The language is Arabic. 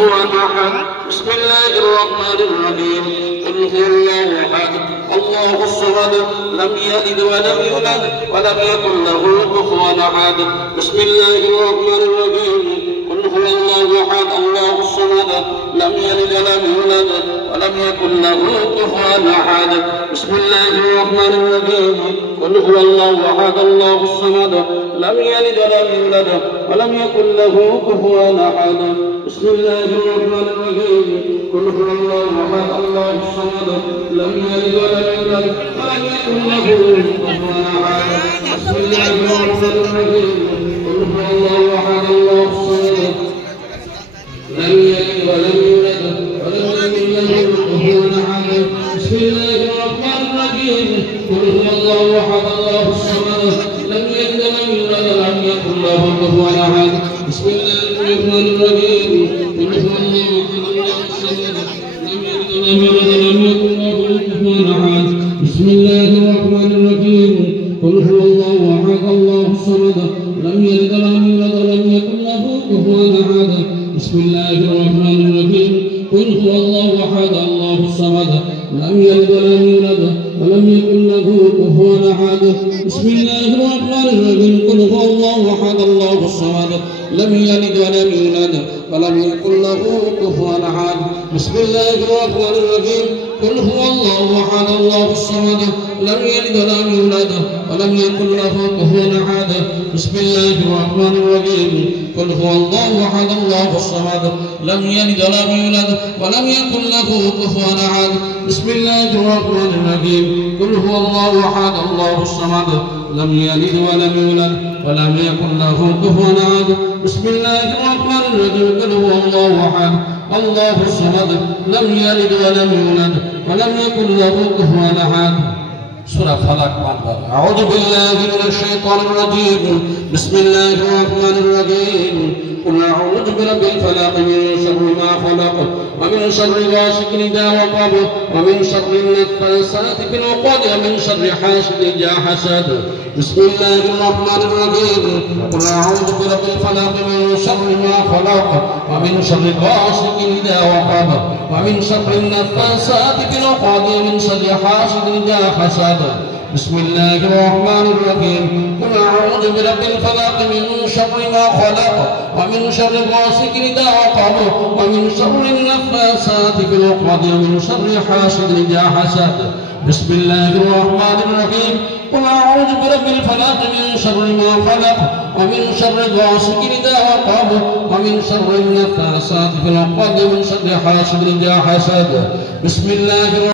كفوا أحد بسم الله الرحمن الرحيم قل هو الله أحد الله الصمد لم يلد ولم يولد ولم يكن له كفوا أحد بسم الله الرحمن الرحيم قل هو الله أحد الله الصمد لم يلد ولم يولد ولم يكن له كفوا أحد بسم الله الرحمن الرحيم قل هو الله أحد الله الصمد لم يلد ولم يولد ولم يكن له كفوا أحد بسم الله الرحمن الرحيم قل هو الله أحد الله الصمد لم يلد ولم يولد ولم يكن له كفوا أحد بسم الله الرحمن الرحيم قل هو الله أحد الله الصمد لم يلد ولم يولد ولم يكن له كفوا أحد بسم الله الرحمن الرحيم قل هو الله أحد الله الصمد لم يلد ولم يولد ولم يكن له كفوا أحد بسم الله الرحمن الرحيم قل هو الله أحد الله الصمد لم يلد ولم يولد ولم يكن له كفوا أحد بسم الله الرحمن الرحيم قل هو الله أحد الله الصمد لم يلد ولم يولد ولم يكن له كفوا أحد بسم الله الرحمن الرحيم قل هو الله أحد الله الصمد لم يلد ولم يولد ولم يكن له كفوا أحد بسم الله الرحمن الرحيم قل هو الله أحد الله الصمد لم يلد ولم يولد ولم يكن له كفوا أحد بسم الله الرحمن الرحيم قل هو الله أحد الله الصمد لم يلد ولم يولد ولم يكن له كفوا أحد بسم الله الرحمن الرحيم قل هو الله أحد الله الصمد لم يلد ولم يولد ولم يكن له كفوا أحد بسم الله الرحمن الرحيم قل هو الله أحد الله الصمد لم يلد ولم يولد ولم يكن له كفوا أحد بسم الله الرحمن الرحيم قل هو الله أحد الله الصمد لم يلد ولم يولد ولم يكن له كفوا أحد سورة فلق أعوذ بالله من الشيطان الرجيم بسم الله الرحمن الرحيم قل أعوذ برب الفلق من شر ما خلق ومن شر غاسق إذا وقب ومن شر النفاثات في العقد ومن شر حاسد إذا حسد بسم الله الرحمن الرحيم قل أعوذ برب الفلق من شر ما خلق ومن شر غاسق إذا وقب ومن شر النفاثات في العقد ومن شر حاسد إذا حسد بسم الله الرحمن الرحيم قل أعوذ برب الفلق من شر ما خلق ومن شر غاسق إذا وقب ومن شر النفاثات في العقد ومن شر حاسد إذا حسد بسم الله الرحمن الرحيم قل أعوذ برب الفلق من شر ما خلق ومن شر غاسق إذا وقب ومن شر النفاثات في العقد ومن شر حاسد إذا حسد بسم الله